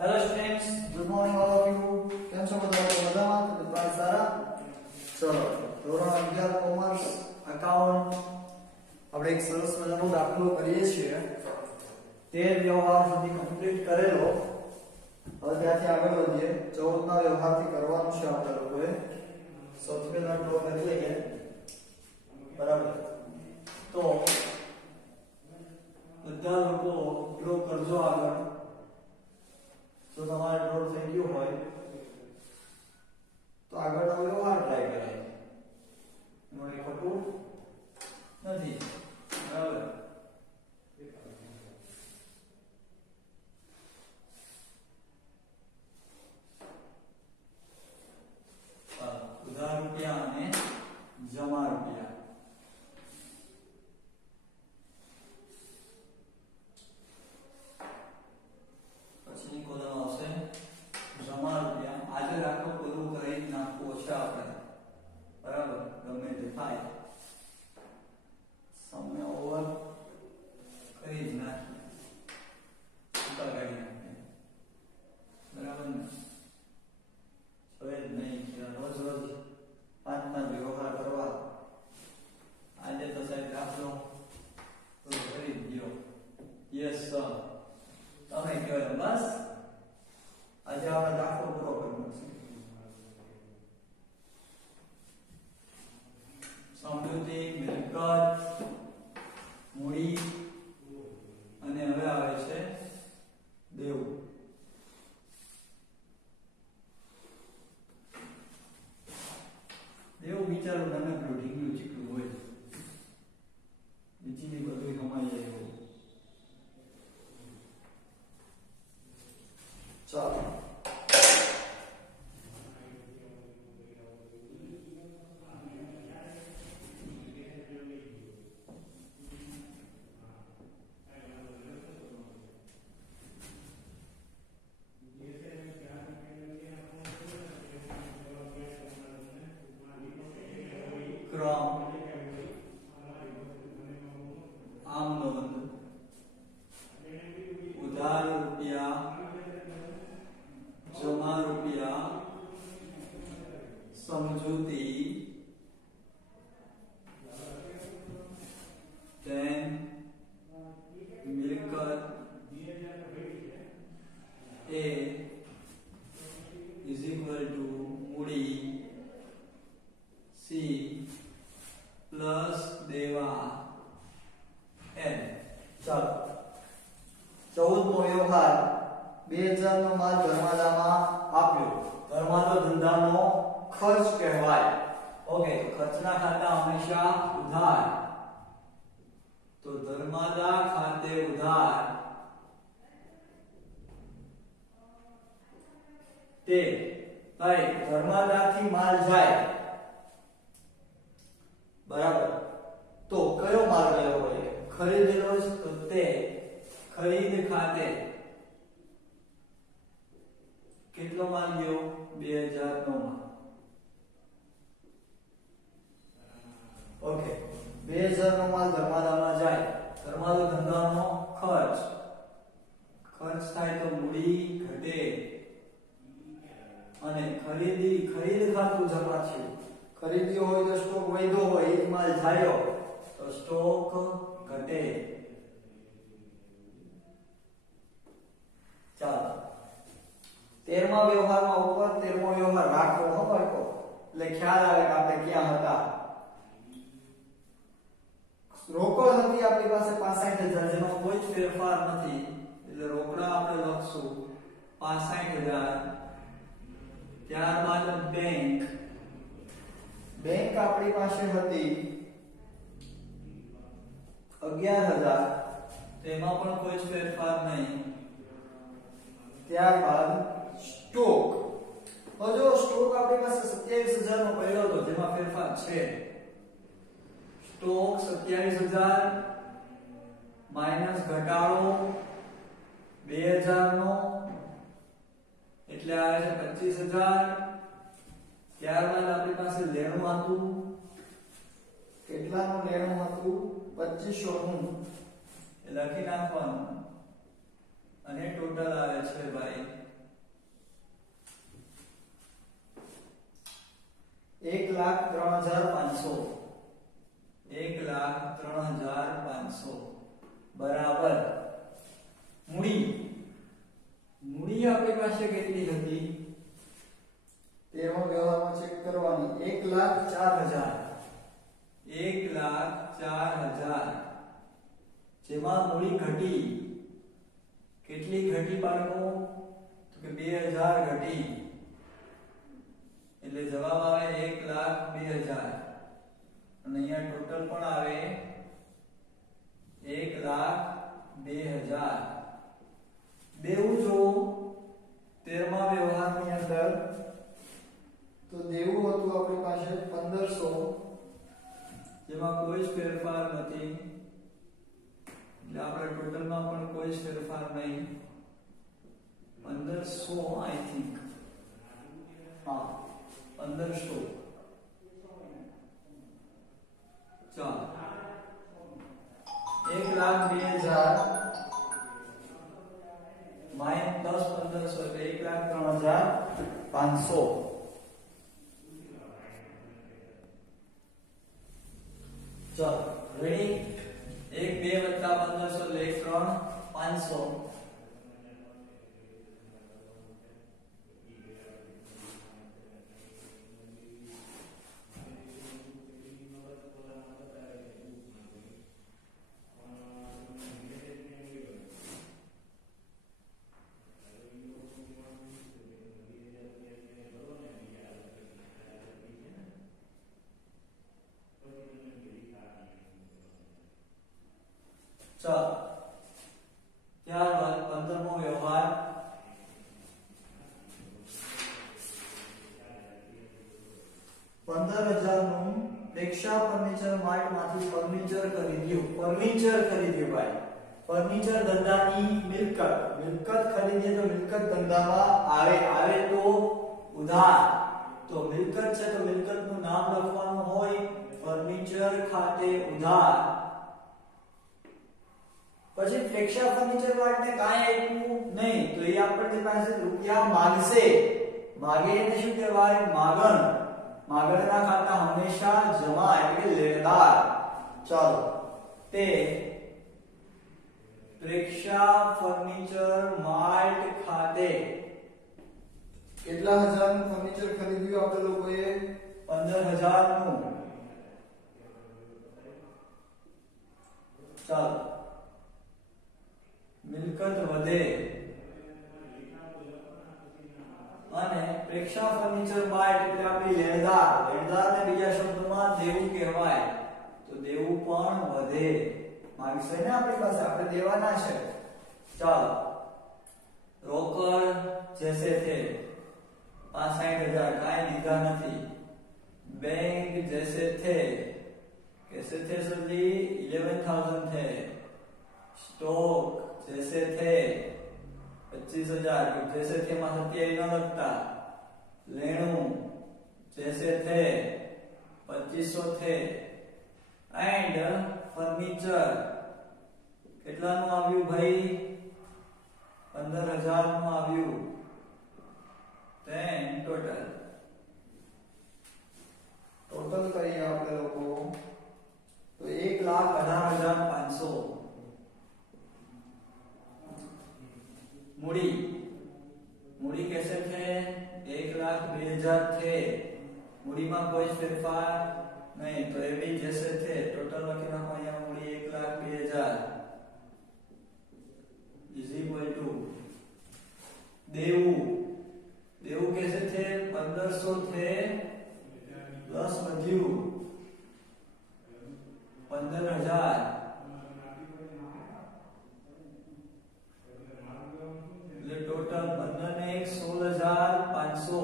Hello students, good morning all of you. કેમ છો બધા? મજામાં? તમારા સારા? ચલો, ધોરણ 11 કોમર્સ એકાઉન્ટ આપણે એક સરસ મજાનો દાખલો કરીએ છીએ. 13 વ્યવહાર સુધી કમ્પ્લીટ કરેલો. હવે ત્યાંથી આગળ વધીએ. 14 ના વ્યવહારથી કરવાનું છે આપણે લોકોએ. સૌથી પહેલા ડ્રો કરી લઈએ. બરાબર. તો બધા લોકો ડ્રો કરજો આગળ. તો તમારે ડ્રો થઈ ગયું હોય તો આગળનો વ્યવહાર ટ્રાય કરાય. મને ખોટું નથી. બરાબર. ઉધાર રૂપિયા અને જમા રૂપિયા. પછીની કોલમ આવશે જમા રૂપિયા. આજે રાખો પૂરું કરી નાખવું છે આપણે. બરાબર. ગમે તે થાય સમય ઓવર કરી જ નાખીએ. ઉપર કાઢી નાખીએ. બરાબર ને? હવે જ નહીં રોજ રોજ 5 વ્યવહાર કરવા. આજે તો સાહેબ રાખજો તો કરી જ દો. Yes sir. તમે કહો બસ આજે આપણે દાખલો પૂરો કરવાનો છે. સમજૂતી, મિલકત, મૂડી અને હવે આવે છે દેવું. દેવું બિચારું નાનકડું ઢીંગલું ચીકલું હોય. બીજી બધું કમાઈ જાય એવું. ચાલો ક્રમ આમ નોંધ ઉધાર રૂપિયા જમા રૂપિયા સમજૂતી then મિલકત A is equal to મૂડી C plus દેવા N. ચાલો 14મો વ્યવહાર 2000 નો માલ ધર્માદામાં આપ્યો. ધર્માદો ધંધાનો ખર્ચ કહેવાય. ઓકે, તો ખર્ચના ખાતા હંમેશા ઉધાર. તો ધર્માદા ખાતે ઉધાર તે ભાઈ ધર્માદાથી માલ જાય. બરાબર. તો કયો માલ ગયો હોય? ખરીદેલો છે તો તે ખરીદ ખાતે કેટલો માલ ગયો? 2000 નો માલ. ઓકે, 2000 નો માલ ધર્માદામાં જાય. ધર્માદો ધંધાનો ખર્ચ થાય તો મૂડી ઘટે અને ખરીદ ખાતું જમા થયું. ખરીદ્યો હોય તો સ્ટોક વધ્યો હોય, એક માલ જાયો તો સ્ટોક ઘટે. ચાલો 13મા વ્યવહારમાં ઉપર 13મો વ્યવહાર રાખો બાળકો, એટલે ખ્યાલ આવે કે આપણે ક્યાં હતા. રોકડ હતી આપણી પાસે 65000 જેનો કોઈ જ ફેરફાર નથી, એટલે રોકડા આપણે લખશું 65000. ત્યારબાદ બેંક આપણી પાસે હતી 11000, તેમાં પણ કોઈ જ ફેરફાર નહીં. ત્યારબાદ સ્ટોક. જો સ્ટોક આપણી પાસે 27000 નો પડ્યો હતો, જેમાં ફેરફાર છે. સ્ટોક 27000 માઈનસ ઘટાડો 2000 નો એટલે આવે છે 25000. ત્યારબાદ આપણી પાસે લેણું હતું. કેટલાનું લેણું હતું? 2500 નું. એ લખી નાખવાનું અને ટોટલ આવે છે ભાઈ 1,03,500 1,03,500 બરાબર મૂડી આપણી પાસે કેટલી હતી 13મો વ્યવહારમાં ચેક કરવાની 1,04,000 1,04,000 જેમાં મૂડી ઘટી કેટલી ઘટી બાળકો તો કે 2000 ઘટી એટલે જવાબ આવે 1,02,000 અને અહીંયા ટોટલ પણ આવે 1,02,000 દેવું જો 13મા વ્યવહારની અંદર તો દેવું હતું આપણી પાસે 1500 જેમાં કોઈ જ ફેરફાર નથી એટલે આપણે ટોટલમાં પણ કોઈ જ ફેરફાર નહીં 1500 આઈ થિંક હા 1500 ચાલો 1,02,000 માઈનસ 1500 એટલે 1,03,500 ચાલો રેડી 1 2 વત્તા 1500 એટલે 1,03,500 ચાલો ત્યારબાદ 15મો વ્યવહાર 15,000 નું પ્રેક્ષા ફર્નિચર માર્ટ માંથી ફર્નિચર ખરીદ્યું ભાઈ ફર્નિચર ધંધાની મિલકત ખરીદીએ તો મિલકત ધંધામાં આવે તો ઉધાર તો મિલકત છે તો મિલકતનું નામ લખવાનું હોય ફર્નિચર ખાતે ઉધાર પછી પ્રેક્ષા ફર્નિચર માર્ટને કાંઈ આપ્યું નહીં તો એ આપણને પાસે રૂપિયા માંગશે માગે એને શું કહેવાય માગણના ખાતા હંમેશા જમા એટલે લેણદાર ચાલો તે પ્રેક્ષા ફર્નિચર માર્ટ ખાતે કેટલા હજારનું ફર્નિચર ખરીદ્યું આપણે લોકોએ 15,000 નું ચાલો મિલકત વધે અને પ્રેક્ષા ફર્નિચર માર્ટ એટલે આપણી લેણદારને બીજા શબ્દોમાં દેવું કહેવાય તો દેવું પણ વધે માંગશે ને આપણી પાસે આપણે દેવાના છે ચાલો રોકડ જैसे थे 65,000 કાંઈ લીધા નથી बैंक जैसे थे कैसे थे सर जी 11,000 थे स्टॉक जैसे थे 25,000 जैसे थे में सत्यावी न लगता लेणु जैसे थे 2500 थे एंड फर्नीचर કેટલાનું આવ્યું ભાઈ 15,000 નું આવ્યું then total કરીએ આપણે લોકો તો 1,18,500 मूडी कैसे थे 1,02,000 थे मूडी में कोई फेरफार नहीं तो ये भी जैसे थे टोटल में कितना हो यहाँ मूडी 1,02,000 इज इक्वल टू देवू कैसे थे 1,500 थे प्लस વધ્યું 15,000 टोटल 15 ने 16,500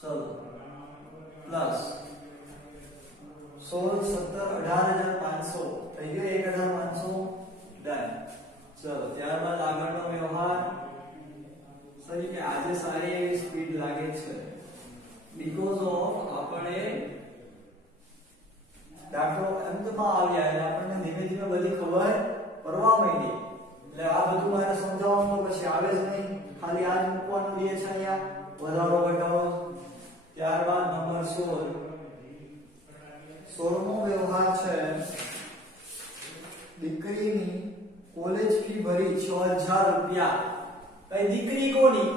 चलो प्लस 16 17 18,500 થઈ ગયો 1,500 ડન चलो ત્યારબાદ આગળનો વ્યવહાર સહી કે આજે સારી એવી સ્પીડ લાગે છે બીકોઝ ઓફ આપણે દાખલો અંતમાં આવ્યા એટલે આપણને ધીમે ધીમે બધી ખબર પડવા માંડી એટલે આ બધું મારે સમજાવવાનું તો પછી આવે જ નહીં, ખાલી આ જ મૂકવાનું રહે છે અહીંયા વધારો ઘટાડો. ત્યારબાદ નંબર 16મો વ્યવહાર છે દીકરીની કોલેજ ફી ભરી 6000 રૂપિયા. કઈ દીકરી કોની?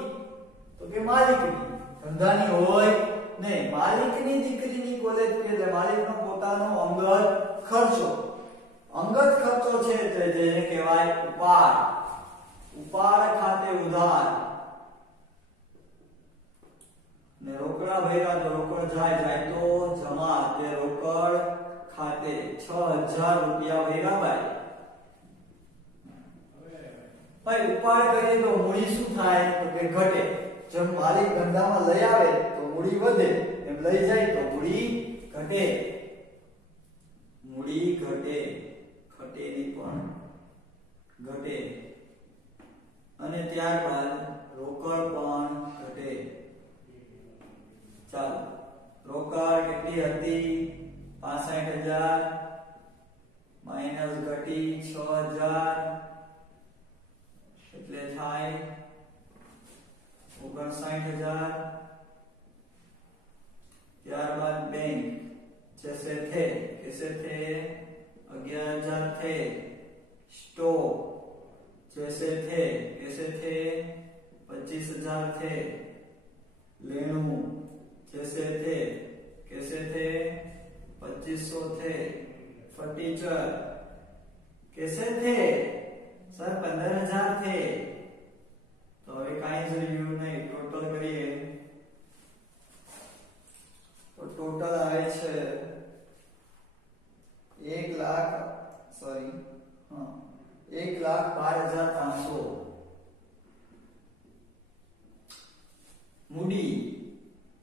તો કે માલિકની. ધંધાની હોય નહીં, માલિકની દીકરીની કોલેજ ફી એટલે માલિકનો પોતાનો અંગત ખર્ચો. અંગત ખર્ચો છે એટલે જેને કહેવાય ઉપાડ. ઉપાડ ખાતે ઉધાર ને રોકડા ભર્યા તો રોકડ જાય, જાય તો જમા. તે રોકડ ખાતે 6000 રૂપિયા ભર્યા ભાઈ. ભાઈ ઉપાડ કરીએ તો મૂડી શું થાય? તો કે ઘટે. જેમ માલિક ધંધામાં લઈ આવે તો મૂડી વધે, એમ લઈ જાય તો મૂડી ઘટે. મૂડી ઘટે, ઘટે નહીં પણ ઘટે. અને ત્યારબાદ રોકડ પણ ઘટે. ચાલો, રોકડ કેટલી હતી? 65000 માઈનસ ઘટી 6000 એટલે થાય 59000. ત્યારબાદ બેંક जैसे थे कैसे थे 11000 थे. स्टॉक जैसे थे कैसे थे 25000 थे. लेनू जैसे थे कैसे थे 2500 थे. फर्नीचर कैसे थे सर 15000 थे. तो હવે કાઈ જોયું નહીં, ટોટલ કરીએ તો ટોટલ આવે છે 1,12,500. મૂડી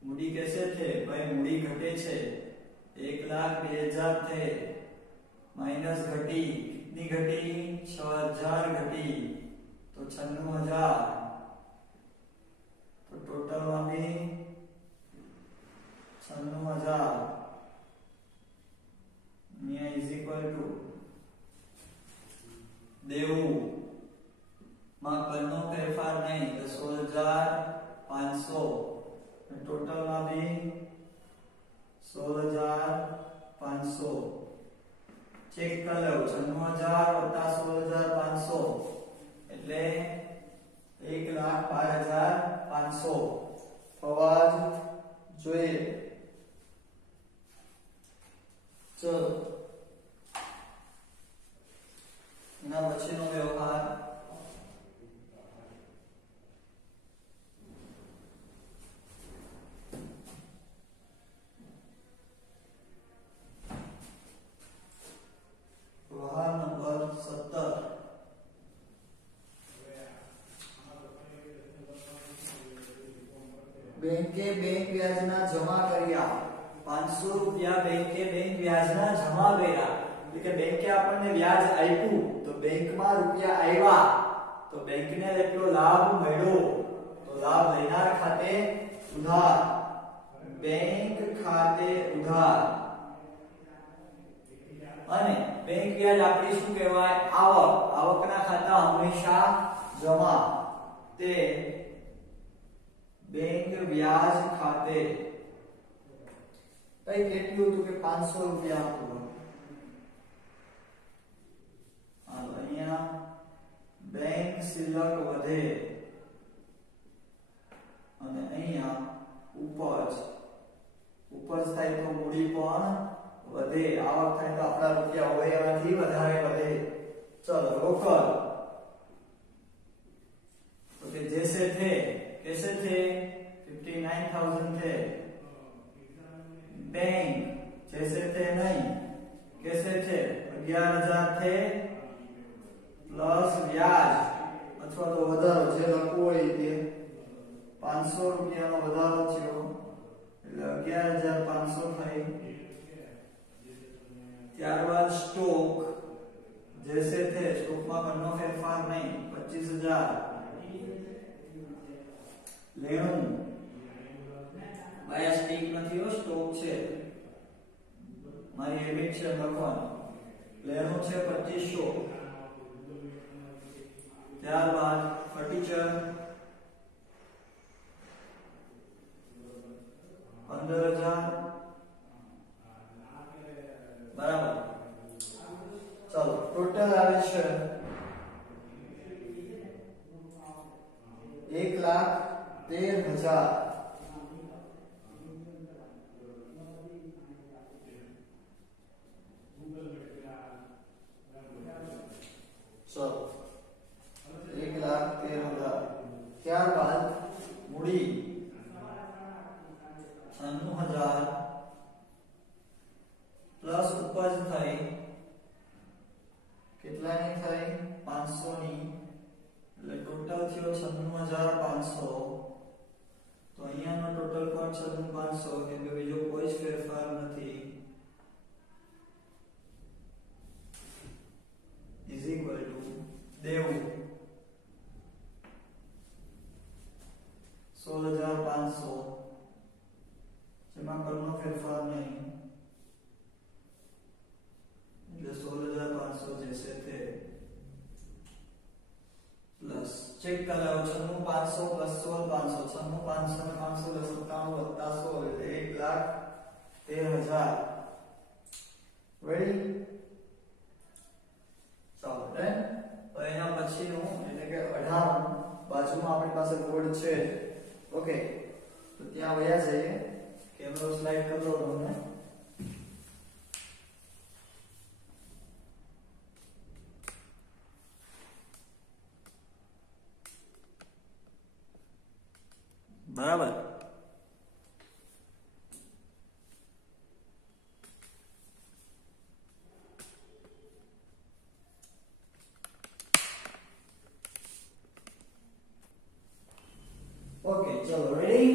મૂડી कैसे थे भाई? मूडी घटे छे 1,02,000 थे माइनस घटी कितनी घटी 6000 घटी तो 96,000. तो टोटल में भी 96,000 इज इक्वल टू देवू માં કનો ફેરફાર નહીં તો 16,500. टोटल में भी 16,500. चेक कर लो 96,000 વત્તા 16,500 એટલે 1,12,500 થવા જ જોઈએ. ચલો એના પછીનો વ્યવહાર व्यवहार नंबर 17. બેંકે બેંક વ્યાજના જમા કર્યા 500 રૂપિયા. બેંકે બેંક વ્યાજના જમા કર્યા એટલે કે બેંકે આપણને વ્યાજ આપ્યું તો બેંકમાં રૂપિયા આવ્યા તો બેંકને એટલો લાભ મળ્યો તો લાભ લેનાર ખાતે ઉધાર. બેંક ખાતે ઉધાર અને બેંક વ્યાજ આપણી શું કહેવાય? આવક. આવકના ખાતા હંમેશા જમા. તે બેંક વ્યાજ ખાતે કઈ કેટલું હતું કે 500 રૂપિયા હતું. હાલો અહીંયા બેંક શિલ્લક વધે અને અહીંયા ઉપજ. ઉપજ થાય તો મૂડી પણ વધે. આવક થાય તો આપણા રૂપિયા હોય એનાથી વધારે વધે. चलो रोकड़ तो कि जैसे थे कैसे थे 59,000 थे. बैंक जैसे थे नहीं कैसे थे 11,000 थे प्लस व्याज अथवा तो વધારો જે લખવું હોય તે 500 રૂપિયાનો વધારો થયો એટલે 11,500 થઈ. ત્યારબાદ સ્ટોક जैसे थे स्टॉक में कनो फेरफार नहीं 25,000. लेणु भाई स्टिक નથી હો સ્ટોક છે મારી હેબિટ છે લખવાનું. લેણુ છે 2500 ત્યારબાદ ફર્નિચર 15,000 બરાબર. ચાલો ટોટલ આવે છે 1,13,000. ચલો 1,13,000. ત્યારબાદ મૂડી 96,000 પ્લસ ઉપજ થઈ કેટલાની થઈ 500 ની, એટલે ટોટલ થયો 96,500. તો અહીંયાનો ટોટલ કોસ્ટ 96,500 કેમ કે બીજો કોઈ જ ફેરફાર નથી ઇઝ ઇક્વલ ટુ દેવું 16,500 જેમાં કલનો ફેરફાર નહીં એટલે 16,500 જે છે તે પ્લસ ચેક કરાવો 96,500 પ્લસ 16,500 96,500 ને 500 એટલે 97 વત્તા 16 એટલે 1,13,000. રેડી? ચાલો ડન. તો એના પછીનું એટલે કે 18 બાજુમાં આપણી પાસે બોર્ડ છે. ઓકે, તો ત્યાં વયા જઈએ. કેમેરો સ્લાઇડ કરી દો તમને. બરાબર. ઓકે ચલો રેડી.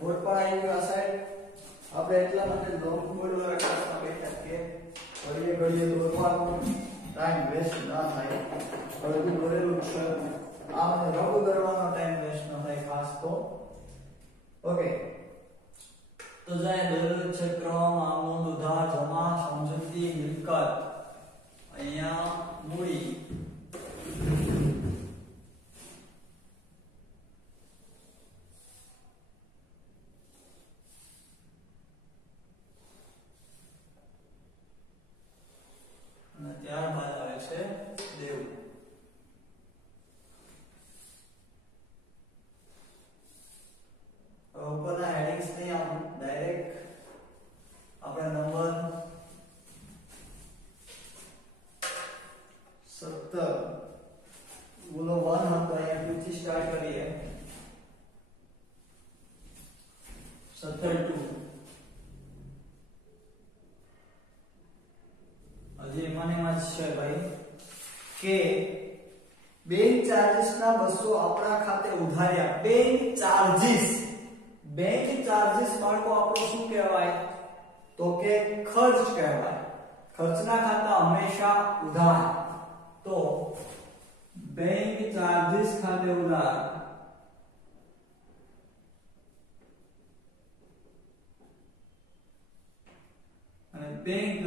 બોર્ડ પર આવી ગયો આ સાઈડ. આપણે એટલા માટે લોંગ બોર્ડ વાળા ક્લાસમાં બેઠા કે ઘડીએ દોરવાનો ટાઈમ વેસ્ટ ના થાય. હવે તું દોરેલું છે આ મને રબ કરવાનો ટાઈમ વેસ્ટ ન થાય ખાસ તો. ઓકે, તો જાય દોરેલું છે ક્રમ, આમનોંધ, ઉધાર, જમા, સમજૂતી, મિલકત. અહીંયા મૂડી અને ત્યારબાદ આવે છે દેવું. ઉપરના હેડિંગ્સ ને આમ ડાયરેક્ટ આપણે નંબર 17 બોલો 1 હતો અહીંયા 2 થી સ્ટાર્ટ કરીએ. 17 હજી એમાં જ છે ભાઈ કે બેંક ચાર્જીસ ના 200 આપણા ખાતે ઉધાર્યા. બેંક ચાર્જીસ બાળકો આપણો શું કહેવાય તો કે ખર્ચ કહેવાય. ખર્ચના ખાતા હંમેશા ઉધાર. તો બેંક ચાર્જીસ ખાતે ઉધાર અને બેંક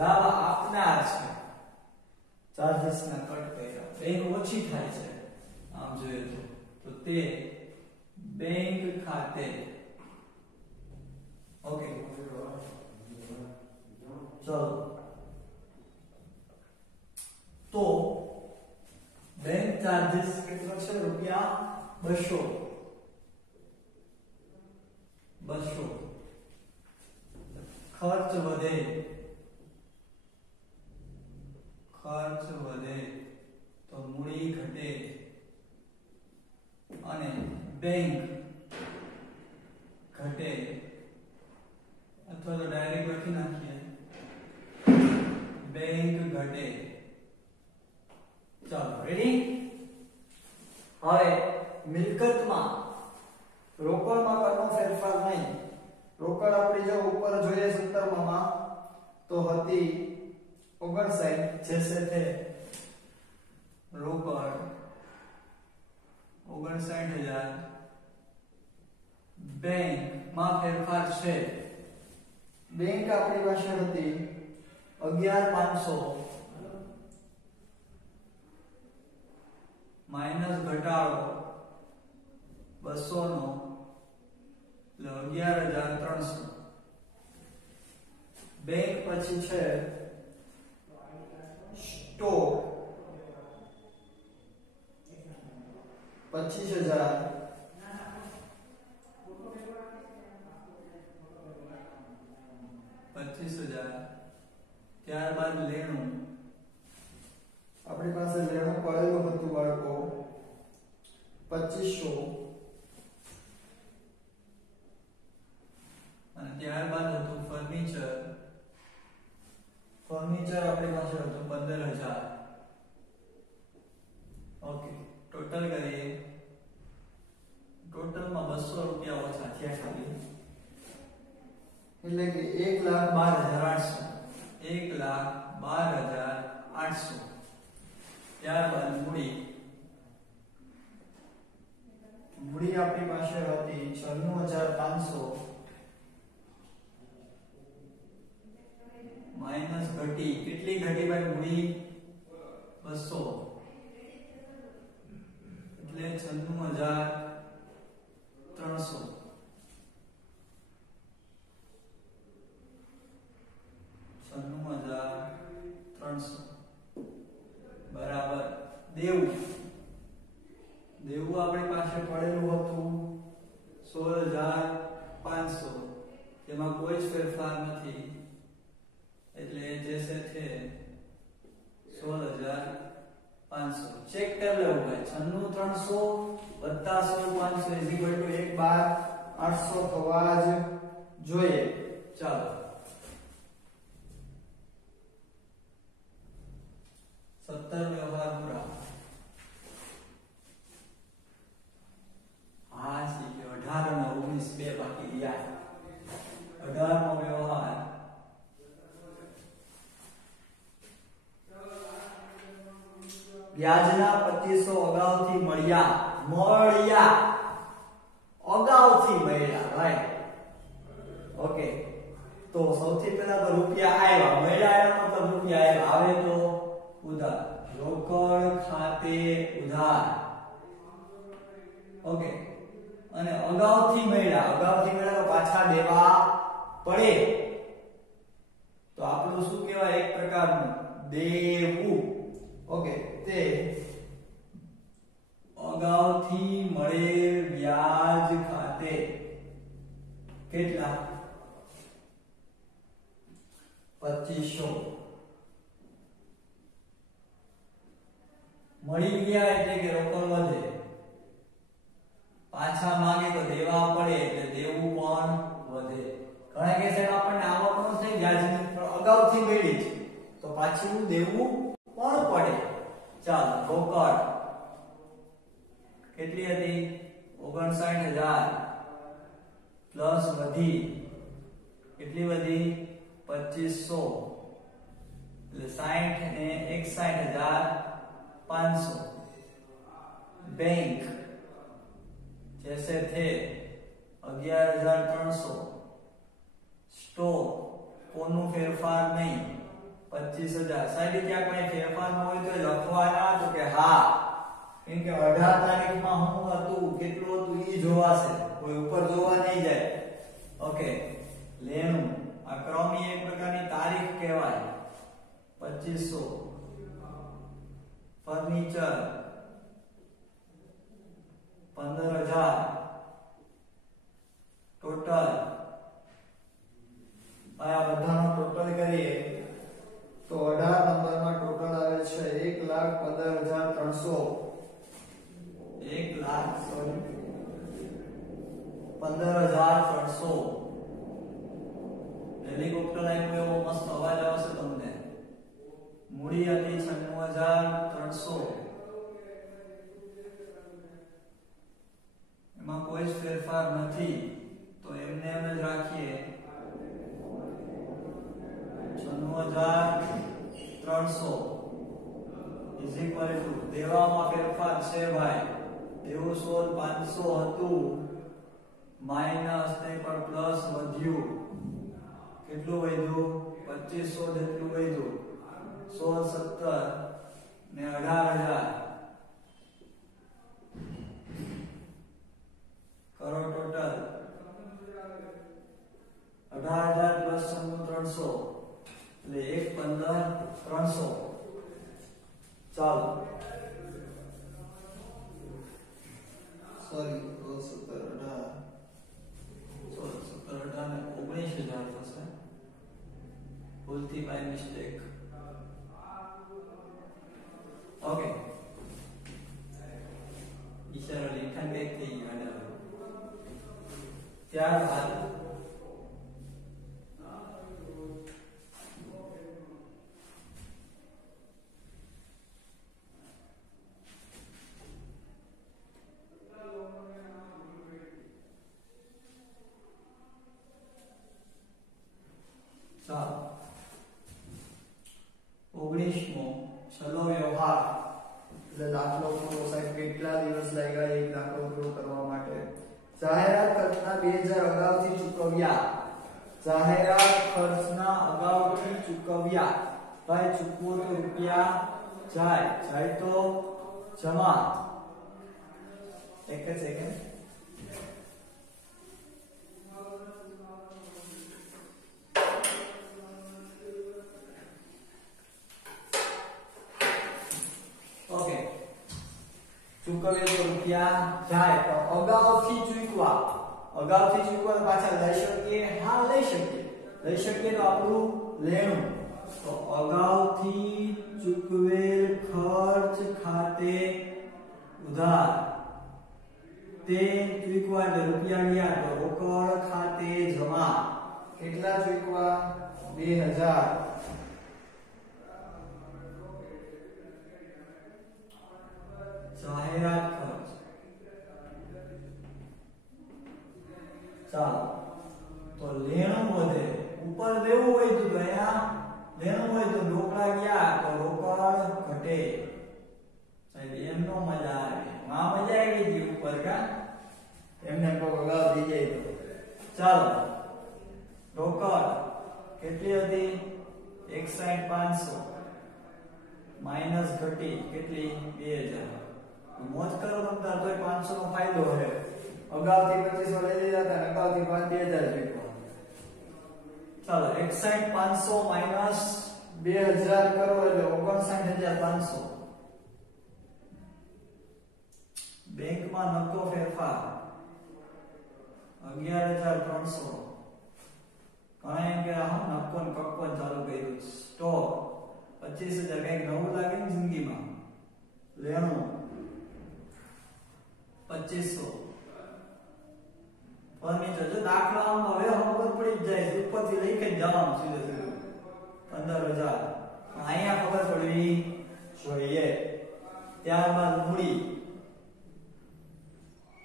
લાભ આપનાર છે. ચાર્જીસ ના કટ કર્યા બેંક ઓછી થાય છે આમ જોઈએ તો તે બેંક ખાતે. ઓકે ચલો તો બેંક ચાર્જીસ કેટલો છે રૂપિયા 200. ખર્ચ વધે તો મૂડી ઘટે અને બેંક ઘટે અથવા તો ડાયરેક્ટ લખી નાખીએ બેંક ઘટે. ચાલો રેડી. હવે મિલકતમાં રોકડમાં કરવાનો ફેરફાર નહીં. રોકડ આપણી જો ઉપર જોઈએ 17 માં તો હતી 59 જે છે તે રોકડ 59,000. બેંક માં ફેરફાર છે. બેંક આપણી પાસે હતી 11,500 માઇનસ ઘટાડો 200 નો એટલે 11300. બેંક પછી છે સ્ટોક 25000. ત્યારબાદ લેણું આપણી પાસે લેણું પડેલું હતું બાળકો 2500 અને ત્યારબાદ હતું ફર્નિચર આપણી પાસે હતું 15000. ઓકે, ટોટલ કરીએ. ટોટલમાં 200 રૂપિયા ઓછા થયા ખાલી, એટલે કે 1,12,800. 1,12,800. ત્યારબાદ મૂડી આપણી પાસે હતી 96,500 માઈનસ ઘટી. કેટલી ઘટી ભાઈ મૂડી? 200 એટલે 96,300. બરાબર. દેવું આપણી પાસે પડેલું હતું 16,500. તેમાં કોઈ જ ફેરફાર નથી, એટલે જે છે તે 16,500. ચેક કરી લેવું ભાઈ. 96,300 વત્તા 16,500 = 1,12,800 થવા જ જોઈએ. ચાલો, 17 વ્યવહાર પૂરા. હા, 18 અને 19 બે બાકી રહ્યા. 18 નો વ્યવહાર વ્યાજના 2500 અગાઉથી મળ્યા. અગાઉથી મળ્યા રાઈટ. ઓકે, તો સૌથી પહેલા તો રૂપિયા આવ્યા. મળ્યા એનો મતલબ રૂપિયા આવ્યા. આવે તો ઉધાર, રોકડ ખાતે ઉધાર. ઓકે, અને અગાઉથી મળ્યા તો પાછા દેવા પડે. તો આપણું શું કહેવાય? એક પ્રકારનું દેવું. ઓકે, તે અગાઉથી મળેલ વ્યાજ ખાતે કેટલા? 2500 મળી ગયા એટલે કે રોકડ વધે. પાછા માંગે તો દેવા પડે એટલે દેવું પણ વધે. ઘણા કેસ આપણને આવક ન થઈ વ્યાજની પણ અગાઉથી મળી છે તો પાછું દેવું પણ પડે. ચાલો, રોકડ કેટલી હતી? 59,000 પ્લસ વધી. કેટલી વધી? 2500 એટલે 60 ને 61,500. बैंक जैसे थे 11,300. स्टॉक કોનું ફેરફાર નહીં 25,000. સાહેબ ક્યાં કોઈ ફેરફાર ન હોય તો લખવાના તો કે હા, કેમ કે 18 તારીખમાં હું હતું કેટલું હતું ઈ જોવાશે, કોઈ ઉપર જોવા નહીં જાય. ઓકે, લેણું આ ક્રમી એક પ્રકારની તારીખ કહેવાય. 2500. ફર્નિચર 15,000. ટોટલ આ બધાનો ટોટલ કરીએ તો 18 નંબરમાં ટોટલ આવે છે 1,15,300. 15,300. હેલિકોપ્ટર આવ્યું એવો મસ્ત અવાજ આવશે તમને. મૂડી હતી 96,300. એમાં કોઈ જ ફેરફાર નથી તો એમને એમ જ રાખીએ. 96,300 ઇઝ ઇક્વલ ટુ દેવામાં ફેરફાર છે ભાઈ. દેવું 16,500 હતું માઈનસ ને પર પ્લસ વધ્યું. કેટલું વધ્યું? 2500 જેટલું વધ્યું. 16, 17 ને 18,000 કરો ટોટલ 18,000 પ્લસ 300 એટલે 1,15,300 ચાલો સોરી 17,18 ને 19,000 થશે ભૂલથી બાય મિસ્ટેક ઓકે ઈશારો લેખન બેક થઈ ગયો ત્યારબાદ ચાલો 19મો છેલ્લો વ્યવહાર એટલે દાખલો પૂરો સાહેબ કેટલા દિવસ લાગ્યા એક દાખલો પૂરો કરવા માટે જાહેરાત ખર્ચના 2000 અગાઉથી ચૂકવ્યા જાહેરાત ખર્ચના અગાઉથી ચૂકવ્યા ભાઈ ચૂકવો તો રૂપિયા જાય તો જમા એક જ સેકન્ડ ચૂકવ્યો તો રૂપિયા જાય તો અગાઉથી ચૂકવા પાછા લઈ શકીએ હા લઈ શકીએ તો આપણું લેણું તો અગાઉથી ચૂકવેલ ખર્ચ ખાતે ઉધાર તે ચૂકવા એટલે રૂપિયા ગયા તો રોકડ ખાતે જમા કેટલા ચૂકવા 2000 જાહેરાત ખર્ચ ચાલો તો લેણું વધે ઉપર દેવું હોય તો અહીંયા લેણું હોય તો રોકડા ગયા તો રોકડ ઘટે સાહેબ એમનો મજા આવે માં મજા આવી ગઈ ઉપર કા એમને કોઈ અગાઉ દી જાય તો ચાલો રોકડ કેટલી હતી 61,500 માઈનસ ઘટી કેટલી 2000 મોજ કરો તમતાર તોય 500 નો ફાયદો છે અગાઉથી 2500 લઈ લીધા હતા અગાઉથી 2000 ચૂકવા ચાલો 61,500 માઈનસ 2000 કરો એટલે 59,500 બેંકમાં નતો ફેરફાર 11,300 કાંઈ એમ કે હા નક્કો ને કક્કો ચાલુ કર્યું સ્ટોક 25,000 કઈક નવું લાગે ને જિંદગીમાં લેણું 2500 ફર્નિચર જો દાખલામાં હવે ખબર પડી જાય ઉપરથી લઈ કે જવાનું સીધે 15,000 અહીંયા ખબર પડવી જોઈએ ત્યારબાદ મૂડી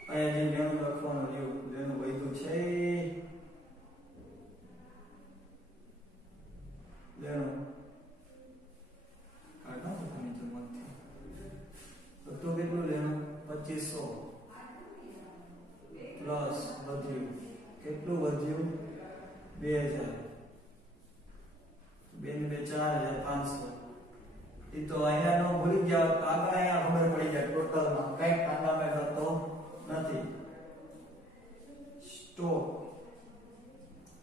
અહીંયા જે લેણું લખવાનું લેણું વૈધું છે લેણું કાઢો ફર્નિચર માંથી તો કેટલું લેણું 2500 પ્લસ વધ્યું કેટલું વધ્યું 2000 4,500 એ તો અહીંયા નો ભૂલી ગયા આગળ અહીંયા ખબર પડી જાય ટોટલમાં કઈક કાંડામાં કરતો નથી સ્ટોક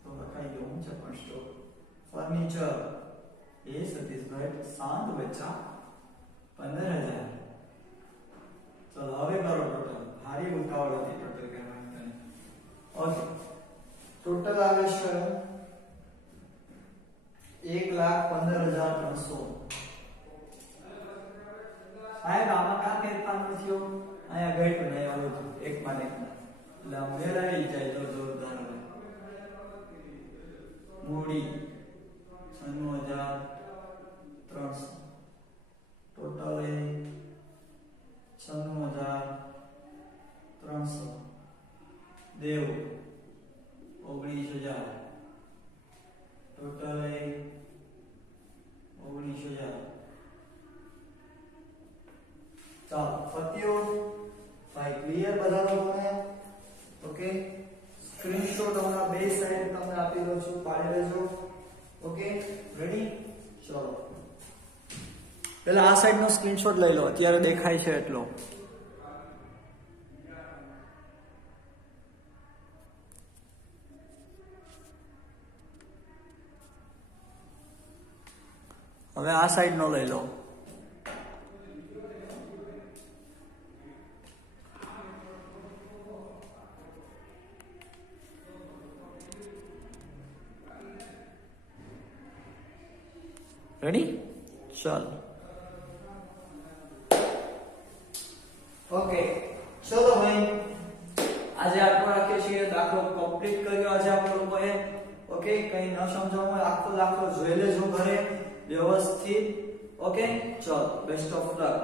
તો લખાઈ ગયો હું છે પણ સ્ટોક ફર્નિચર એ સતીશભાઈ શાંત બચ્ચા 15,000 ચલો હવે કરો ટોટલ ભારી ઉતાવળ હતી ટોટલ કરવાની ઓકે ટોટલ આવે છે 1,15,300 સાહેબ આમાં કા ફેરફાર નથી અહીંયા ઘટ્યું નહીં ઓલું એક માં એટલે આમ મેળવી જાય તો જોરદાર મૂડી 96,300 ટોટલ 96,300 દેવ 19,000 ટોટલ 19,000 ચાલો પત્યો ભાઈ ક્લિયર બધા લોકોને ઓકે સ્ક્રીનશોટ હમણાં બે સાઈડ તમને આપી દઉં છું પાડી લેજો ઓકે રેડી ચલો પહેલા આ સાઈડ નો સ્ક્રીનશોટ લઈ લો અત્યારે દેખાય છે એટલો હવે આ સાઈડ નો લઈ લો. રેડી? ચાલો. ઓકે, ચલો ભાઈ, આજે આટલું રાખીએ છીએ. દાખલો કમ્પ્લીટ કર્યો આજે આપણે લોકોએ. ઓકે, કઈ ન સમજાવું હોય આખો દાખલો જોઈ લેજો ઘરે વ્યવસ્થિત. ઓકે, ચલો, બેસ્ટ ઓફ લક.